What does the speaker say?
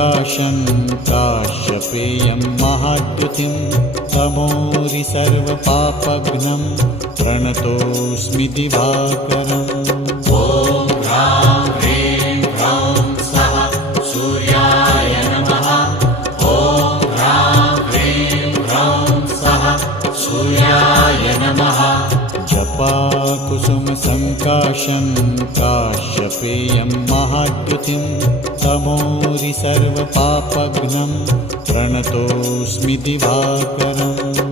सङ्काशं काश्यपेयं महाद्युतिं तमोरि सर्वपापघ्नं प्रणतोऽस्मि दिवाकरम्। ॐ ह्रां ह्रीं ह्रौं स्वः सूर्याय नमः। ॐ ह्रां ह्रीं ह्रौं स्वः सूर्याय नमः। जपाकुसुमसङ्काशं काश्यपेयं महाद्युतिं तमोरि सर्वपापघ्नं प्रणतोऽस्मि दिवाकरम्।